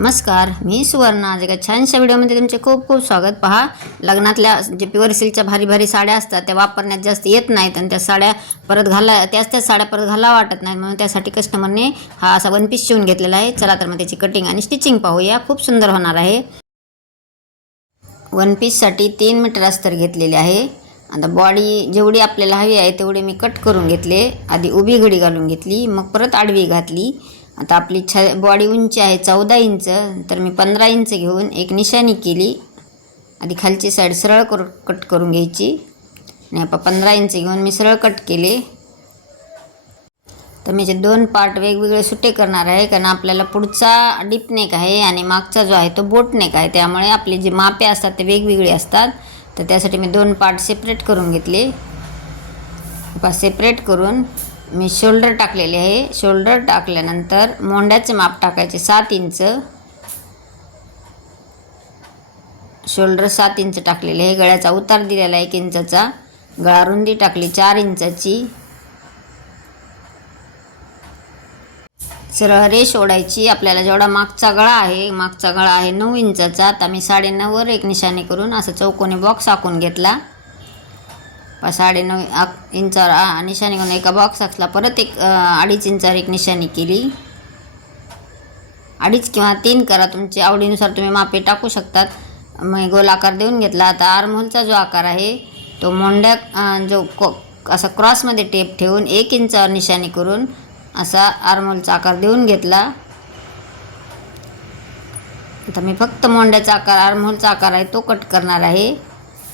नमस्कार, मी सुवर्णा. आज एका छानशा व्हिडिओमध्ये तुमचे खूप खूप स्वागत. पहा, लग्नातल्या जे प्युअर सिल्कच्या भारी भारी साड्या असतात त्या वापरण्यात जास्त येत नाहीत आणि त्या साड्या परत त्याच साड्या परत घाला वाटत नाहीत, म्हणून त्यासाठी कस्टमरने हा असा वन पीस शिवून घेतलेला आहे. चला तर मग त्याची कटिंग आणि स्टिचिंग पाहूया. खूप सुंदर होणार आहे. वन पीससाठी 3 मीटर अस्तर घेतलेले आहे. आता बॉडी जेवढी आपल्याला हवी आहे तेवढी मी कट करून घेतले. आधी उभी घडी घालून घेतली, मग परत आडवी घातली. आता आपली बॉडी उंची आहे 14 इंच, तर मी 15 इंच घेऊन एक निशाणी केली. आधी खालची साईड सरळ कट करून घ्यायची आणि आपण 15 इंच घेऊन मी सरळ कट केले. तर मी जे 2 पार्ट वेगवेगळे सुटे करणार आहे, कारण आपल्याला पुढचा डीप नेक आहे आणि मागचा जो आहे तो बोट नेक आहे, त्यामुळे आपले जे मापे असतात ते वेगवेगळे असतात. तर त्यासाठी मी 2 पार्ट सेपरेट करून घेतले. सेपरेट करून मी शोल्डर टाकलेले आहे. शोल्डर टाकल्यानंतर मोंड्याचे माप टाकायचे 7 इंच. शोल्डर 7 इंच टाकलेले आहे. गळ्याचा उतार दिलेला 1 इंचाचा. गळा रुंदी टाकली 4 इंचाची. सरळ रेष ओढायची. आपल्याला जेवढा मागचा गळा आहे 9 इंचाचा, तर मी 9.5 वर एक निशाणी करून असं चौकोनी बॉक्स आखून घेतला. 9.5 इंचावर निशाणी करून एका बॉक्स आखला. परत एक 2.5 इंचावर एक निशाणी केली. 2.5 किंवा 3 करा, तुमच्या आवडीनुसार तुम्ही मापे टाकू शकतात. मग गोल आकार देऊन घेतला. आता आर्महोलचा जो आकार आहे तो मोंड्या असा क्रॉसमध्ये टेप ठेवून 1 इंचावर निशाणी करून असा आर्महोलचा आकार देऊन घेतला. आता मी फक्त मोंड्याचा आकार, आर्महोलचा आकार आहे तो कट करणार आहे,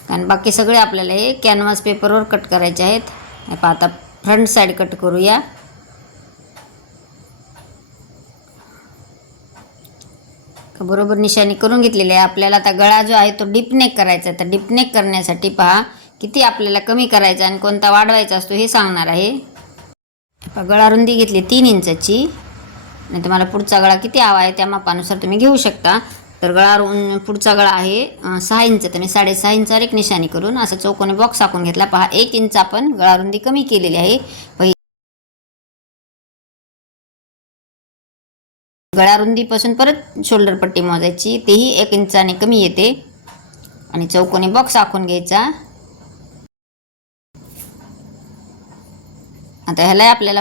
कारण बाकी सगळे आपल्याला हे कॅनव्हास पेपरवर कट करायचे आहेत. आता फ्रंट साईड कट करूया. बरोबर निशाणी करून घेतलेली आहे. आपल्याला आता गळा जो आहे तो डीपनेक करायचा आहे. तर डीपनेक करण्यासाठी पहा किती आपल्याला कमी करायचा आणि कोणता वाढवायचा असतो हे सांगणार आहे. गळा रुंदी घेतली 3 इंचाची आणि तुम्हाला पुढचा गळा किती हवा आहे त्या मापानुसार तुम्ही घेऊ शकता. तर पुढचा गळा आहे 6 इंच, तर मी 6.5 इंचावर एक निशाणी करून असं चौकोनी बॉक्स आखून घेतला. पहा 1 इंच आपण गळा रुंदी कमी केलेली आहे. गळा रुंदीपासून परत शोल्डर पट्टी मोजायची, तेही 1 इंचाने कमी येते आणि चौकोनी बॉक्स आखून घ्यायचा. आता ह्याला आपल्याला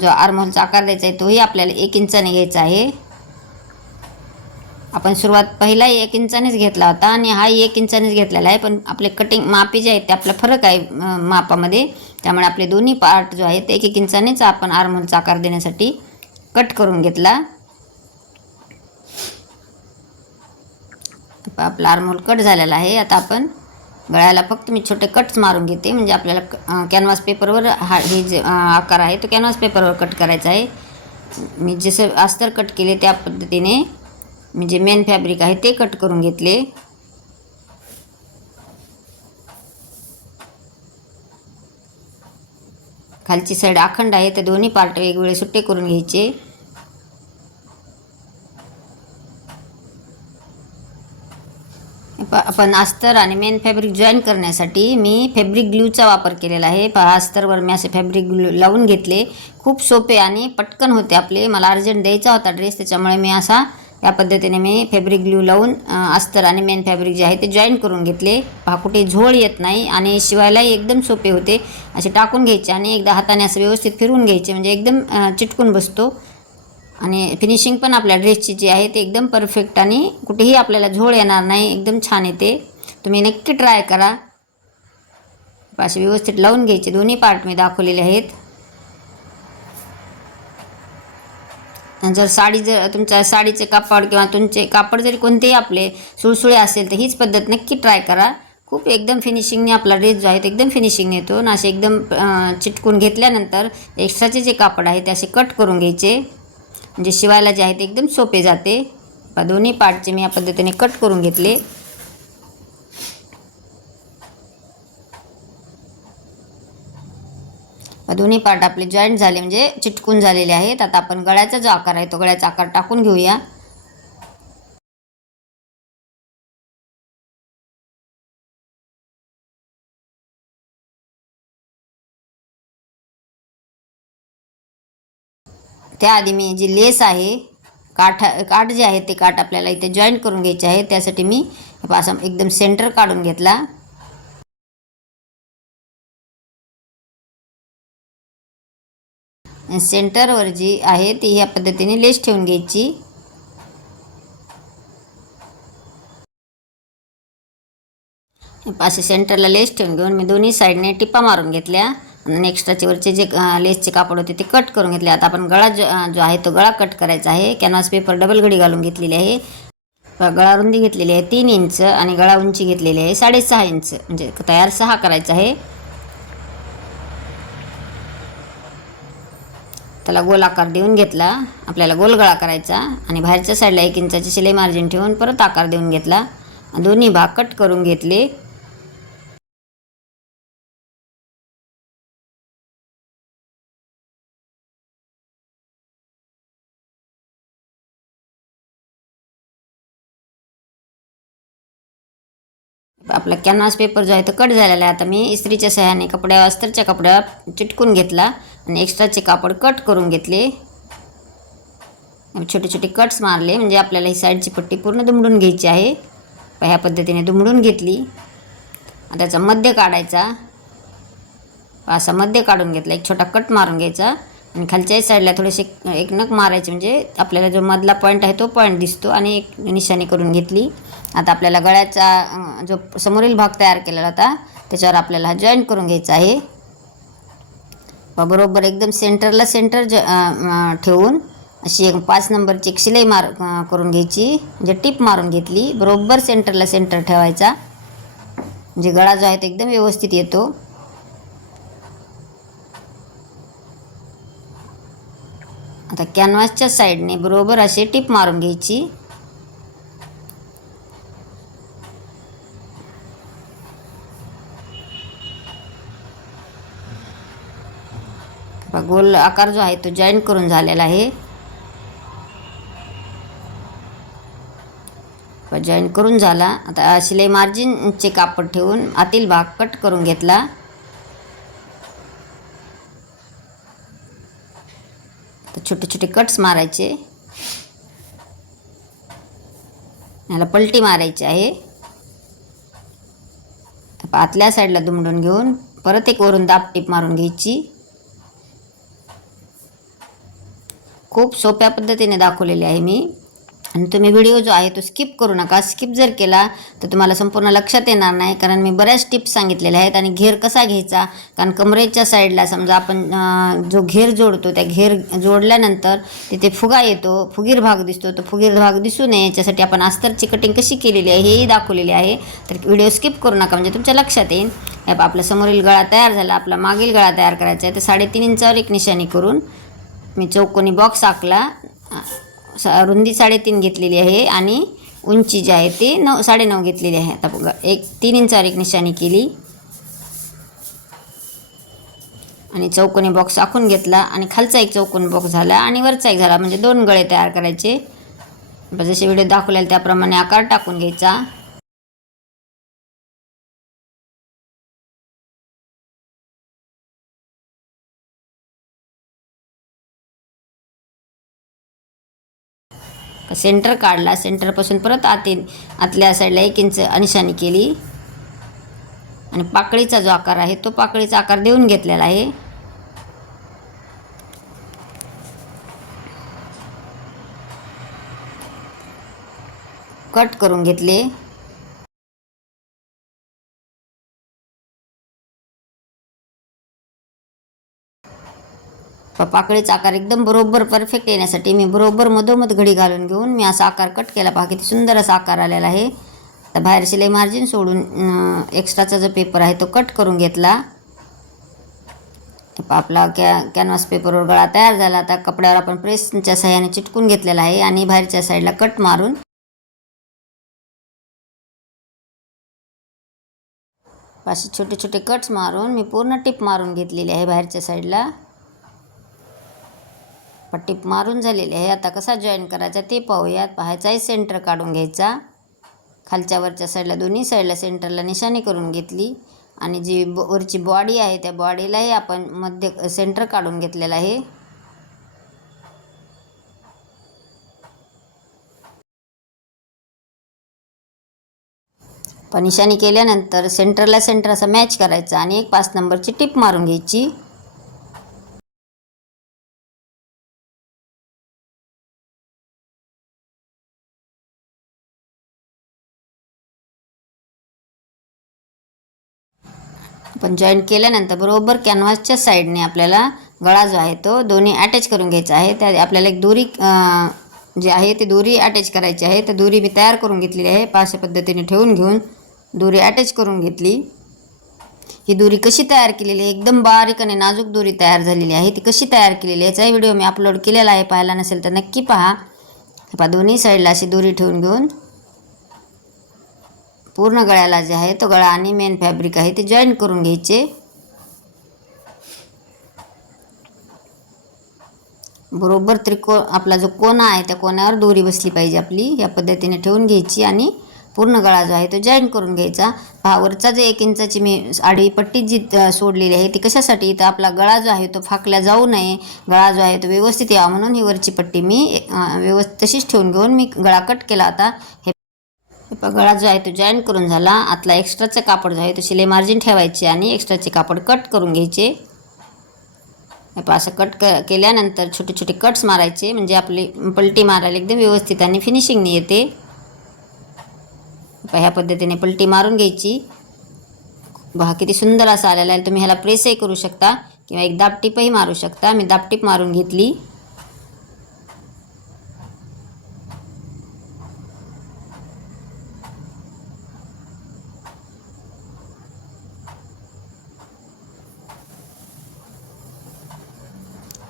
जो आर्महोलचा आकार द्यायचा आहे तोही आपल्याला 1 इंचाने घ्यायचा आहे. आपण सुरुवात पहिलाही 1 इंचानेच घेतला होता आणि हाही 1 इंचानेच घेतलेला आहे, पण आपले कटिंग मापी जे आहेत ते आपला फरक आहे मापामध्ये, त्यामुळे आपले दोन्ही पार्ट जो आहे ते 1-1 इंचानेच आपण आर्महोलचा आकार देण्यासाठी कट करून घेतला. आपला आर्महोल कट झालेला आहे. आता आपण गळ्याला फक्त मी छोटे कट्स मारून घेते, म्हणजे आपल्याला कॅनव्हास पेपरवर हे जे आकार आहे तो कॅनव्हास पेपरवर कट करायचा आहे. मी जसं अस्तर कट केले त्या पद्धतीने मी जे मेन फॅब्रिक आहे ते कट करून घेतले. खालची साईड अखंड आहे, तर दोन्ही पार्ट वेगवेगळे सुट्टे करून घ्यायचे. आपण अस्तर आणि मेन फॅब्रिक जॉईन करण्यासाठी मी फॅब्रिक ग्लूचा वापर केलेला आहे. पहा, अस्तरवर मी असे फॅब्रिक ग्लू लावून घेतले. खूप सोपे आणि पटकन होते आपले. मला अर्जंट द्यायचा होता ड्रेस, त्याच्यामुळे मी या पद्धतीने मी फॅब्रिक ग्लू लावून अस्तर आणि मेन फॅब्रिक जे आहे ते जॉईन करून घेतले. पहा, कुठे झोळ येत नाही आणि शिवायलाही एकदम सोपे होते. असे टाकून घ्यायचे आणि एकदा हाताने असं व्यवस्थित फिरवून घ्यायचे, म्हणजे एकदम चिटकून बसतो आणि फिनिशिंग पण आपल्या ड्रेसची जी आहे ते एकदम परफेक्ट आणि कुठेही आपल्याला झोळ येणार नाही, एकदम छान येते. तुम्ही नक्की ट्राय करा. असे व्यवस्थित लावून घ्यायचे. दोन्ही पार्ट मी दाखवलेले आहेत. जर तुमच्या साडीचे कापड किंवा तुमचे कापड जरी कोणतेही आपले सुळसुळे असेल तर हीच पद्धत नक्की ट्राय करा. खूप एकदम फिनिशिंगने आपला ड्रेस जो आहे ते एकदम फिनिशिंग येतो आणि असे एकदम चिटकून घेतल्यानंतर एक्स्ट्राचे जे कापड आहे ते असे कट करून घ्यायचे, म्हणजे शिवायला जे आहे ते एकदम सोपे जाते. दोन्ही पार्टचे मी या पद्धतीने कट करून घेतले. दोन्ही पार्ट आपले जॉईंट झाले, म्हणजे चिटकून झालेले आहेत. आता आपण गळ्याचा जो आकार आहे तो गळ्याचा आकार टाकून घेऊया. त्याआधी मी जी लेस आहे काठ जे आहे ते काठ आपल्याला इथे जॉईंट करून घ्यायचे आहे. त्यासाठी मी असं एकदम सेंटर काढून घेतला. सेंटरवर जी आहे ती ह्या पद्धतीने लेस ठेवून घ्यायची. असे सेंटरला लेस ठेवून घेऊन मी दोन्ही साईडने टिपा मारून घेतल्या आणि एक्स्ट्राचे वरचे जे लेसचे कापड होते ते कट करून घेतले. आता आपण गळा जो आहे तो गळा कट करायचा आहे. कॅनव्हास पेपर डबल घडी घालून घेतलेली आहे. गळा रुंदी घेतलेली आहे 3 इंच आणि गळा उंची घेतलेली आहे 6.5 इंच, म्हणजे तयार 6 करायचा आहे. त्याला गोल आकार देऊन घेतला. आपल्याला गोल गळा करायचा आणि बाहेरच्या साईडला 1 इंचाची शिलाई मार्जिन ठेवून परत आकार देऊन घेतला. दोन्ही भाग कट करून घेतले. आपला कॅनव्हास पेपर जो आहे तो कट झालेला आहे. आता मी इस्त्रीच्या सहाय्याने अस्तरच्या कपड्यावर चिटकून घेतला आणि एक्स्ट्राचे कापड कट करून घेतले. छोटे छोटे कट्स मारले, म्हणजे आपल्याला ही साईडची पट्टी पूर्ण दुमडून घ्यायची आहे. ह्या पद्धतीने दुमडून घेतली. त्याचा मध्य काढायचा. असा मध्य काढून घेतला. एक छोटा कट मारून घ्यायचा आणि खालच्याही साईडला थोडेसे एक नख मारायचे, म्हणजे आपल्याला जो मधला पॉईंट आहे तो पॉईंट दिसतो, आणि एक निशाणी करून घेतली. आता आपल्याला गळ्याचा जो समोरील भाग तयार केलेला होता त्याच्यावर आपल्याला हा जॉईंट करून घ्यायचा आहे. बरोबर एकदम सेंटर ठेवून अशी एक 5 नंबरची एक शिलाई करून घ्यायची, म्हणजे टिप मारून घेतली. बरोबर सेंटर ठेवायचा, म्हणजे गळा जो आहे तो एकदम व्यवस्थित येतो. आता कॅनव्हासच्या साईडने बरोबर असे टिप मारून घ्यायची. गोल आकार जो आहे तो जॉईंट करून झालेला आहे. जॉईंट करून झाला. आता शिलाई मार्जिनचे कापड ठेवून आतील भाग कट करून घेतला. तर छोटे छोटे कट्स मारायचे. याला पलटी मारायची आहे. आतल्या साईडला दुमडून घेऊन परत एक वरून दाब टिप मारून घ्यायची. खूप सोप्या पद्धतीने दाखवलेली आहे मी, आणि तुम्ही व्हिडिओ जो आहे तो स्किप करू नका. स्किप जर केला तर तुम्हाला संपूर्ण लक्षात येणार नाही, कारण मी बऱ्याच टिप्स सांगितलेल्या आहेत. आणि घेर कसा घ्यायचा, कारण कमरेच्या साईडला समजा आपण जो घेर जोडतो, त्या घेर जोडल्यानंतर तिथे फुगा येतो, फुगीर भाग दिसतो. तो फुगीर भाग दिसू नये याच्यासाठी आपण अस्तरची कटिंग कशी केलेली आहे हेही दाखवलेली आहे. तर व्हिडिओ स्किप करू नका, म्हणजे तुमच्या लक्षात येईल. आपला समोरील गळा तयार झाला. आपला मागील गळा तयार करायचा आहे. तर 3.5 इंचावर एक निशाणी करून मी चौकोनी बॉक्स आखला. रुंदी 3.5 घेतलेली आहे आणि उंची जी आहे ती 9.5 घेतलेली आहे. आता 3 इंचावर एक निशाणी केली आणि चौकोनी बॉक्स आखून घेतला. आणि खालचा एक चौकोनी बॉक्स झाला आणि वरचा एक झाला, म्हणजे 2 गळे तयार करायचे. जसे व्हिडिओ दाखवलेले त्याप्रमाणे आकार टाकून घ्यायचा. सेंटर काढला. सेंटरपासून परत आतल्या साईडला 1 इंच निशाणी केली आणि पाकळीचा जो आकार आहे तो पाकळीचा आकार देऊन घेतलेला आहे. कट करून घेतले. पाकळीचा आकार एकदम बरोबर परफेक्ट येण्यासाठी मी बरोबर मधोमध घडी घालून घेऊन मी असा आकार कट केला. पहा किती सुंदर असा आकार आलेला आहे. तर बाहेर शिलाई मार्जिन सोडून एक्स्ट्राचा जो पेपर आहे तो कट करून घेतला. आपला कॅनव्हास पेपरवर गळा तयार झाला. आता कपड्यावर आपण प्रेसच्या सहाय्याने चिटकून घेतलेला आहे आणि बाहेरच्या साईडला कट मारून असे छोटे छोटे कट्स मारून मी पूर्ण टिप मारून घेतलेली आहे बाहेरच्या साईडला. टिप मारून झालेली आहे. आता कसा जॉईन करायचा ते पाहूयात. पाहायचा आहे सेंटर काढून घ्यायचा. खालच्या वरच्या साईडला दोन्ही साईडला सेंटरला निशाणी करून घेतली आणि जी वरची बॉडी आहे त्या बॉडीलाही आपण सेंटर काढून घेतलेला आहे. निशाणी केल्यानंतर सेंटरला सेंटर असं मॅच करायचं आणि एक 5 नंबरची टिप मारून घ्यायची. पण जॉईंट केल्यानंतर बरोबर कॅनव्हासच्या साईडने आपल्याला गळा जो आहे तो दोन्ही अटॅच करून घ्यायचा आहे. त्या आपल्याला एक दोरी जी आहे ती दोरी अटॅच करायची आहे. तर दोरी मी तयार करून घेतलेली आहे. अशा पद्धतीने ठेवून घेऊन दोरी अटॅच करून घेतली. ही दोरी कशी तयार केलेली आहे, एकदम बारीक आणि नाजूक दोरी तयार झालेली आहे. ती कशी तयार केलेली आहे याचा व्हिडिओ मी अपलोड केलेला आहे. पाहिला नसेल तर नक्की पहा. दोन्ही साईडला अशी दोरी ठेवून घेऊन पूर्ण गळ्याला जे आहे तो गळा आणि मेन फॅब्रिक आहे ते जॉईन करून घ्यायचे. बरोबर आपला जो कोना आहे त्या कोण्यावर दोरी बसली पाहिजे आपली. या पद्धतीने ठेवून घ्यायची आणि पूर्ण गळा जो आहे तो जॉईन करून घ्यायचा. वरचा जे 1 इंचाची मी आडवी पट्टी जी सोडलेली आहे ती कशासाठी, तर आपला गळा जो आहे तो फाकल्या जाऊ नये, गळा जो आहे तो व्यवस्थित यावा म्हणून ही वरची पट्टी मी व्यवस्थित तशीच ठेवून घेऊन मी गळा कट केला. आता हे गळा जो आहे तो जॉईन करून झाला. आतला एक्स्ट्राचं कापड जो आहे तो शिलाई मार्जिन ठेवायचे आणि एक्स्ट्राचे कापड कट करून घ्यायचे. असं कट केल्यानंतर छोटे छोटे कट्स मारायचे म्हणजे आपली पलटी मारायला एकदम व्यवस्थित आणि फिनिशिंगने येते. ह्या पद्धतीने पलटी मारून घ्यायची. किती सुंदर असा आलेला आहे. तुम्ही ह्याला प्रेसही करू शकता किंवा एक दाबटीपही मारू शकता. मी दाबटीप मारून घेतली.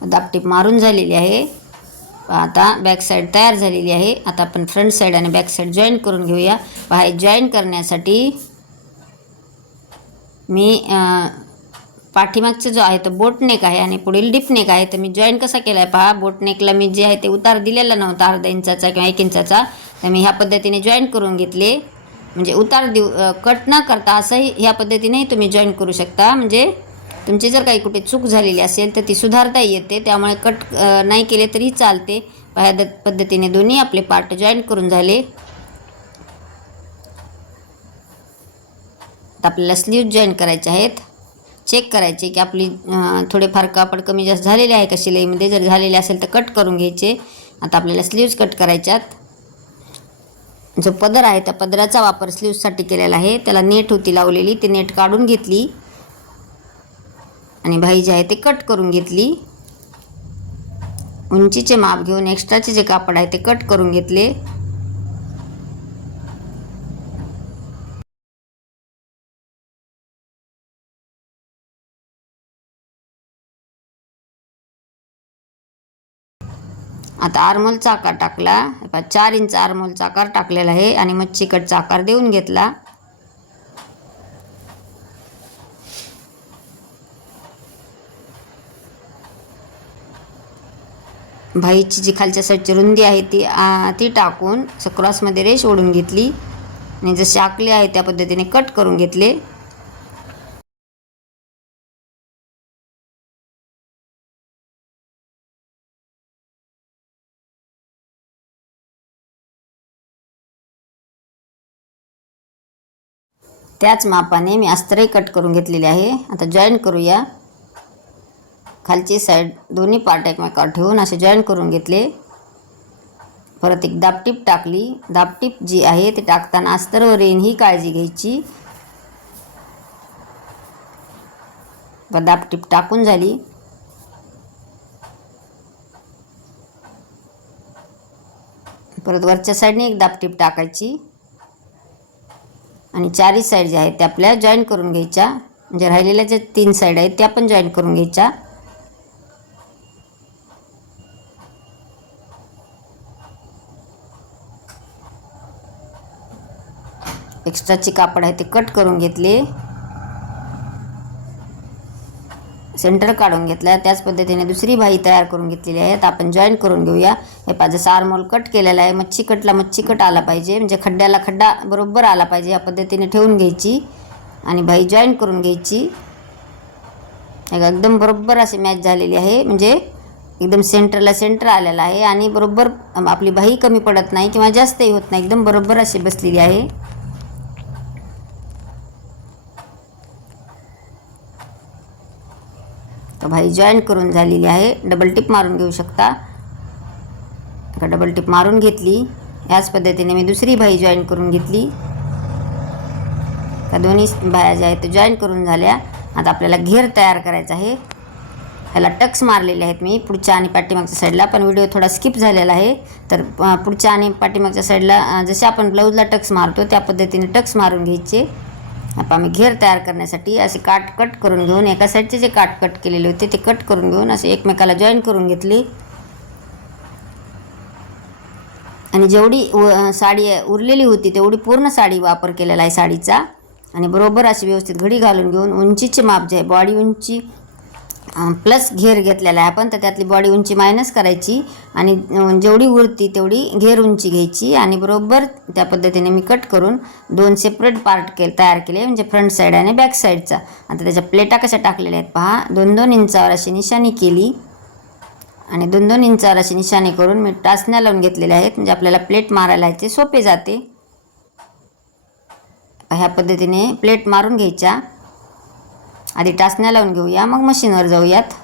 दाबटीप मारून झालेली आहे. आता बॅक साईड तयार झालेली आहे. आता आपण फ्रंट साईड आणि बॅक साईड जॉईन करून घेऊया. हे जॉईन करण्यासाठी मी पाठीमागचं जो आहे तो बोटनेक आहे आणि पुढील डिपनेक आहे. तर मी जॉईन कसा केला आहे पहा. बोटनेकला मी जे आहे ते उतार दिलेला नव्हता अर्धा इंचाचा किंवा 1 इंचाचा. तर मी ह्या पद्धतीने जॉईन करून घेतले. म्हणजे उतार कट न करता असंही ह्या पद्धतीनेही तुम्ही जॉईन करू शकता. म्हणजे तुमची जर काही कुठे चूक झालेली असेल तर ती सुधारता येते. त्यामुळे कट नाही केले तरी चालते. ह्या पद्धतीने दोन्ही आपले पार्ट जॉईन करून झाले. आता आपल्याला स्लीव्ज जॉईन करायचे आहेत. चेक करायचे की आपली थोडेफार कापड कमी जास्त झालेले आहे का शिलाईमध्ये. जर झालेले असेल तर कट करून घ्यायचे. आता आपल्याला स्लीव्ज कट करायच्यात. जो पदर आहे त्या पदराचा वापर स्लीव्जसाठी केलेला आहे. त्याला नेट होती लावलेली, ती नेट काढून घेतली आणि बाही जे आहे ते कट करून घेतली. उंचीचे माप घेऊन एक्स्ट्राचे जे कापड आहे ते कट करून घेतले. आता आर्मोलचा आकार टाकला. 4 इंच आर्मोलचा आकार टाकलेला आहे आणि मच्छी कटचा आकार देऊन घेतला. बाहीची जी खालच्या साईडची रुंदी आहे ती टाकून क्रॉसमध्ये रेष ओढून घेतली आणि जसे आखले आहे त्या पद्धतीने कट करून घेतले. त्याच मापाने मी अस्तरही कट करून घेतलेले आहे. आता जॉईन करूया. खालची साईड दोन्ही पार्ट एकमेकावर ठेवून असे जॉईन करून घेतले. परत एक दाबटीप टाकली. दाबटीप जी आहे ती टाकताना अस्तरवर येईन ही काळजी घ्यायची. दाबटीप टाकून झाली. परत वरच्या साईडने एक दाबटीप टाकायची आणि 4ही साईड ज्या आहेत त्या आपल्या जॉईन करून घ्यायच्या. म्हणजे राहिलेल्या ज्या 3 साईड आहेत त्या पण जॉईन करून घ्यायच्या. एक्स्ट्राचे कापड आहे ते कट करून घेतले. सेंटर काढून घेतला. त्याच पद्धतीने दुसरी बाही तयार करून घेतलेली आहे. आता आपण जॉईन करून घेऊया. हे पहा जसं आर्मोल कट केलेला आहे मच्छी कटला मच्छी कट आला पाहिजे. म्हणजे खड्ड्याला खड्डा बरोबर आला पाहिजे. या पद्धतीने ठेवून घ्यायची आणि बाही जॉईन करून घ्यायची. एकदम बरोबर अशी मॅच झालेली आहे. म्हणजे एकदम सेंटरला सेंटर आलेला आहे आणि बरोबर आपली बाही कमी पडत नाही किंवा जास्तही होत नाही. एकदम बरोबर अशी बसलेली आहे. तर भाई जॉईन करून झालेली आहे. डबल टिप मारून घेऊ शकता. डबल टिप मारून घेतली. याच पद्धतीने मी दुसरी भाई जॉईन करून घेतली. त्या दोन्ही भाया ज्या आहेत जॉईन करून झाल्या. आता आपल्याला घेर तयार करायचा आहे. ह्याला टक्स मारलेले आहेत मी पुढच्या आणि पाठीमागच्या साईडला, पण व्हिडिओ थोडा स्किप झालेला आहे. तर पुढच्या आणि पाठीमागच्या साईडला जसे आपण ब्लाऊजला टक्स मारतो त्या पद्धतीने टक्स मारून घ्यायचे. आता आम्ही घेर तयार करण्यासाठी असे कट करून घेऊन एका साईडचे जे कट केलेले होते ते कट करून घेऊन असे एकमेकाला जॉईन करून घेतले. आणि जेवढी साडी उरलेली होती तेवढी पूर्ण साडी वापर केलेला आहे साडीचा. आणि बरोबर अशी व्यवस्थित घडी घालून घेऊन उंचीचे माप जे आहे बॉडी उंची प्लस घेर घेतलेला आहे आपण, तर त्यातली बॉडी उंची मायनस करायची आणि जेवढी उरती तेवढी घेर उंची घ्यायची. आणि बरोबर त्या पद्धतीने मी कट करून 2 सेपरेट पार्ट तयार केले, म्हणजे फ्रंट साईड आणि बॅक साईडचा. आता त्याच्या प्लेटा कशा टाकलेल्या आहेत पहा. 2-2 इंचावर अशी निशाणी केली आणि 2-2 इंचावर अशी निशाणी करून मी टाचण्या लावून घेतलेल्या आहेत, म्हणजे आपल्याला प्लेट मारायला ते सोपे जाते. ह्या पद्धतीने प्लेट मारून घ्यायच्या. आधी टाचण्या लावून घेऊया, मग मशीनवर जाऊयात.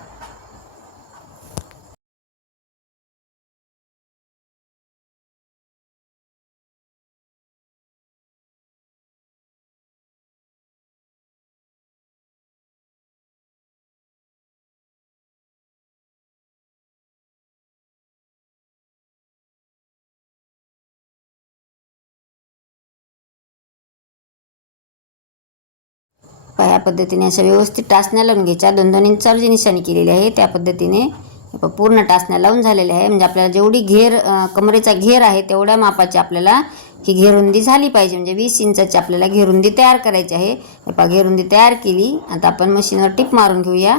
ह्या पद्धतीने अशा व्यवस्थित टाचण्या लावून घ्यायच्या. 2-2 इंचावर जी निशाणी केलेली आहे त्या पद्धतीने पूर्ण टाचण्या लावून झालेल्या आहे. म्हणजे आपल्याला जेवढी घेर कमरेचा घेर आहे तेवढ्या मापाची आपल्याला ही घेरुंदी झाली पाहिजे. म्हणजे 20 इंचाची आपल्याला घेरुंदी तयार करायची आहे. घेरुंदी तयार केली. आता आपण मशीनवर टिप मारून घेऊया.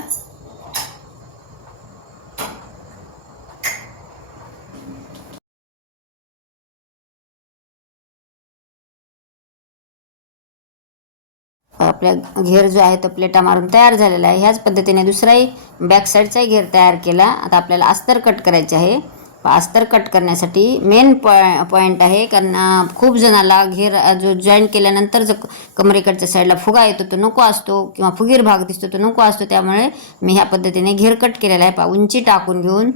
आपल्या घेर जो आहे तो प्लेटा मारून तयार झालेला आहे. ह्याच पद्धतीने दुसराही बॅक साईडचाही घेर तयार केला. आता आपल्याला अस्तर कट करायचे आहे. अस्तर कट करण्यासाठी मेन पॉईंट आहे, कारण खूप जणाला घेर जो जॉईन केल्यानंतर जो कमरेकडच्या साईडला फुगा येतो तो नको असतो किंवा फुगीर भाग दिसतो तो नको असतो. त्यामुळे मी ह्या पद्धतीने घेर कट केलेला आहे. उंची टाकून घेऊन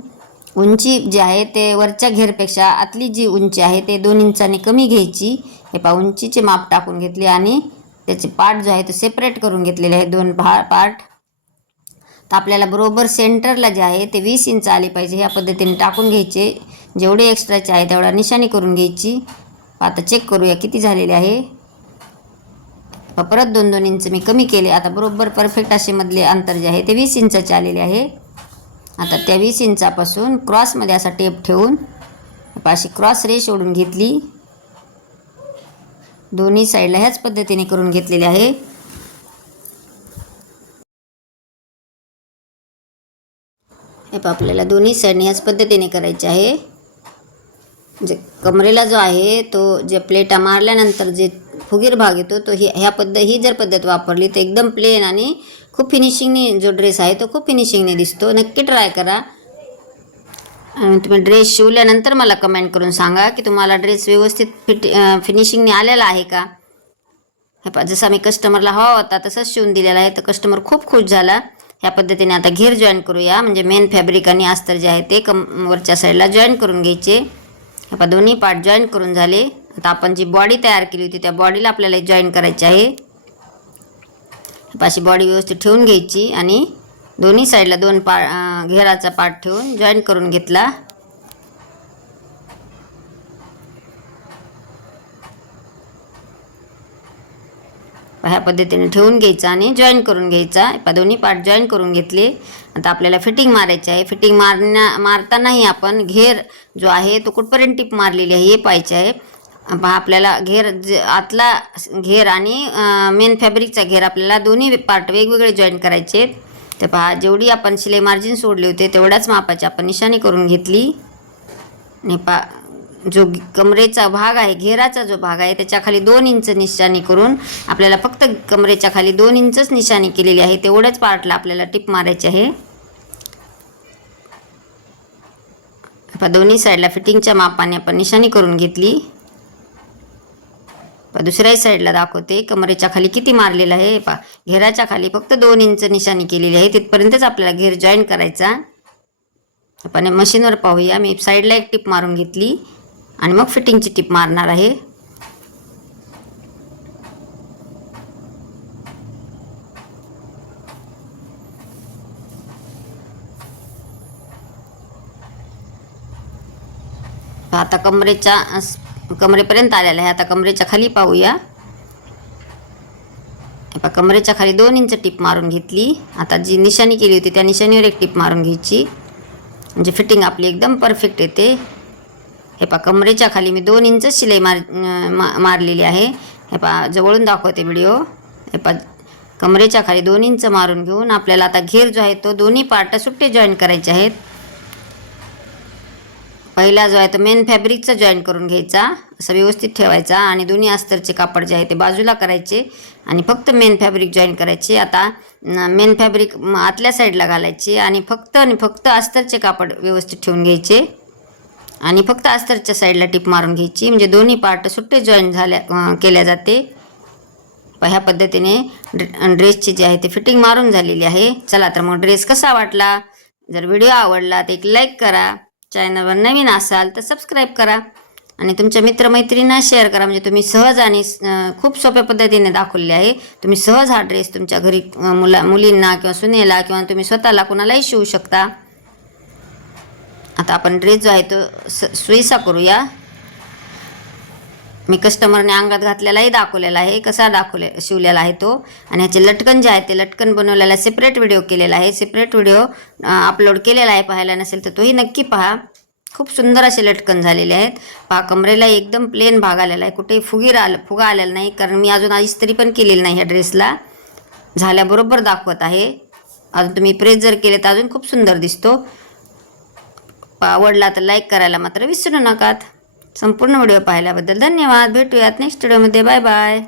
उंची जी आहे ते वरच्या घेरपेक्षा आतली जी उंची आहे ते 2 इंचांनी कमी घ्यायची. उंचीचे माप टाकून घेतले आणि त्याचे पार्ट जो आहे तो सेपरेट करून घेतलेले आहे 2 पार्ट. तर आपल्याला बरोबर सेंटरला जे आहे ते 20 इंच आले पाहिजे. ह्या पद्धतीने टाकून घ्यायचे. जेवढे एक्स्ट्राचे आहे तेवढा निशाणी करून घ्यायची. आता चेक करूया किती झालेले आहे. परत 2-2 इंच मी कमी केले. आता बरोबर परफेक्ट असे मधले अंतर जे आहे ते 20 इंचाचे आलेले आहे. आता त्या 20 इंचापासून क्रॉसमध्ये असा टेप ठेवून अशी क्रॉस रेष ओढून घेतली. दोन्ही साईडला ह्याच पद्धतीने करून घेतलेले आहे. आपल्याला दोन्ही साईडने ह्याच पद्धतीने करायचे आहे. म्हणजे कमरेला जो आहे तो जे प्लेटा मारल्यानंतर जे फुगीर भाग येतो तो ही जर पद्धत वापरली तर एकदम प्लेन आणि खूप फिनिशिंगने जो ड्रेस आहे तो खूप फिनिशिंगने दिसतो. नक्की ट्राय करा. आणि तुम्ही ड्रेस शिवल्यानंतर मला कमेंट करून सांगा की तुम्हाला ड्रेस व्यवस्थित फिनिशिंगने आलेला आहे का. जसा मी कस्टमरला हवा होता तसंच शिवून दिलेला आहे. तर कस्टमर खूप खुश झाला. ह्या पद्धतीने आता घेर जॉईन करूया. म्हणजे मेन फॅब्रिक आणि अस्तर जे आहे ते वरच्या साईडला जॉईन करून घ्यायचे. दोन्ही पार्ट जॉईन करून झाले. आता आपण जी बॉडी तयार केली होती त्या बॉडीला आपल्याला जॉईन करायची आहे. अशी बॉडी व्यवस्थित ठेवून घ्यायची आणि दोन्ही साईडला 2 घेराचा पार्ट ठेवून जॉईन करून घेतला. ह्या पद्धतीने ठेवून घ्यायचा आणि जॉईन करून घ्यायचा. दोन्ही पार्ट जॉईन करून घेतले. आता आपल्याला फिटिंग मारायची आहे. फिटिंग मारतानाही आपण घेर जो आहे तो कुठपर्यंत टिप मारलेली आहे हे पाहायचे आहे. आपल्याला घेर आतला घेर आणि मेन फॅब्रिकचा घेर आपल्याला दोन्ही पार्ट वेगवेगळे जॉईन करायचे आहेत. तर पहा जेवढी आपण शिलाई मार्जिन सोडले होते तेवढ्याच मापाची आपण निशाणी करून घेतली. आणि जो कमरेचा भाग आहे घेराचा जो भाग आहे त्याच्या खाली 2 इंच निशाणी करून आपल्याला फक्त कमरेच्या खाली 2 इंचच निशाणी केलेली आहे. तेवढ्याच पार्टला आपल्याला टिप मारायची आहे. दोन्ही साईडला फिटिंगच्या मापाने आपण निशाणी करून घेतली. दुसऱ्याही साईडला दाखवते. कमरेच्या खाली किती मारलेलं आहे पहा. घेराच्या खाली फक्त 2 इंच निशाणी केलेली आहे. तिथपर्यंतच आपल्याला घेर जॉईन करायचा. आपण मशीनवर पाहूया. मी साईडला एक टिप मारून घेतली आणि मग फिटिंगची टिप मारणार आहे. आता कमरेपर्यंत आलेला आहे. आता कमरेच्या खाली पाहूया. कमरेच्या खाली 2 इंच टिप मारून घेतली. आता जी निशाणी केली होती त्या निशाणीवर एक टिप मारून घ्यायची, म्हणजे फिटिंग आपली एकदम परफेक्ट येते. हे पहा कमरेच्या खाली मी 2 इंच शिलाई मारलेली आहे. हे पहा जवळून दाखवते व्हिडिओ. हे पहा कमरेच्या खाली 2 इंच मारून घेऊन आपल्याला आता घेर जो आहे तो दोन्ही पार्ट सुट्टे जॉईन करायचे आहेत. पहिला जो आहे तो मेन फॅब्रिकचा जॉईन करून घ्यायचा, असं व्यवस्थित ठेवायचा आणि दोन्ही अस्तरचे कापड जे आहे ते बाजूला करायचे आणि फक्त मेन फॅब्रिक जॉईन करायचे. आता मेन फॅब्रिक आतल्या साईडला घालायचे आणि फक्त अस्तरचे कापड व्यवस्थित ठेवून घ्यायचे आणि फक्त अस्तरच्या साईडला टिप मारून घ्यायची, म्हणजे दोन्ही पार्ट सुट्टे जॉईन केल्या जाते. ह्या पद्धतीने ड्रेसची जी आहे ते फिटिंग मारून झालेली आहे. चला तर मग ड्रेस कसा वाटला? जर व्हिडिओ आवडला तर एक लाईक करा. चॅनलवर नवीन असाल तर सबस्क्राईब करा आणि तुमच्या मित्रमैत्रिणींना शेअर करा, म्हणजे तुम्ही सहज आणि खूप सोप्या पद्धतीने दाखवले आहे. तुम्ही सहज हा ड्रेस तुमच्या घरी मुलींना किंवा सुनेला किंवा तुम्ही स्वतःला कोणालाही शिवू शकता. आता आपण ड्रेस जो आहे तो सुईसा करूया. मी कस्टमरने अंगात घातलेलाही दाखवलेला आहे, कसा शिवलेला आहे तो. आणि ह्याचे लटकन जे आहे ते लटकन बनवलेला सेपरेट व्हिडिओ केलेला आहे. सेपरेट व्हिडिओ अपलोड केलेला आहे. पाहायला नसेल तर तोही नक्की पहा. खूप सुंदर असे लटकन झालेले आहेत. पहा कमरेला एकदम प्लेन भाग आलेला आहे, कुठेही फुगा आलेला नाही, कारण मी अजून इस्त्री पण केलेली नाही ह्या ड्रेसला. झाल्याबरोबर दाखवत आहे. अजून तुम्ही प्रेस जर केले तर अजून खूप सुंदर दिसतो. आवडला तर लाईक करायला मात्र विसरू नका. संपूर्ण व्हिडिओ पाहिल्याबद्दल धन्यवाद. भेटूयात नेक्स्ट व्हिडिओमध्ये. Bye bye.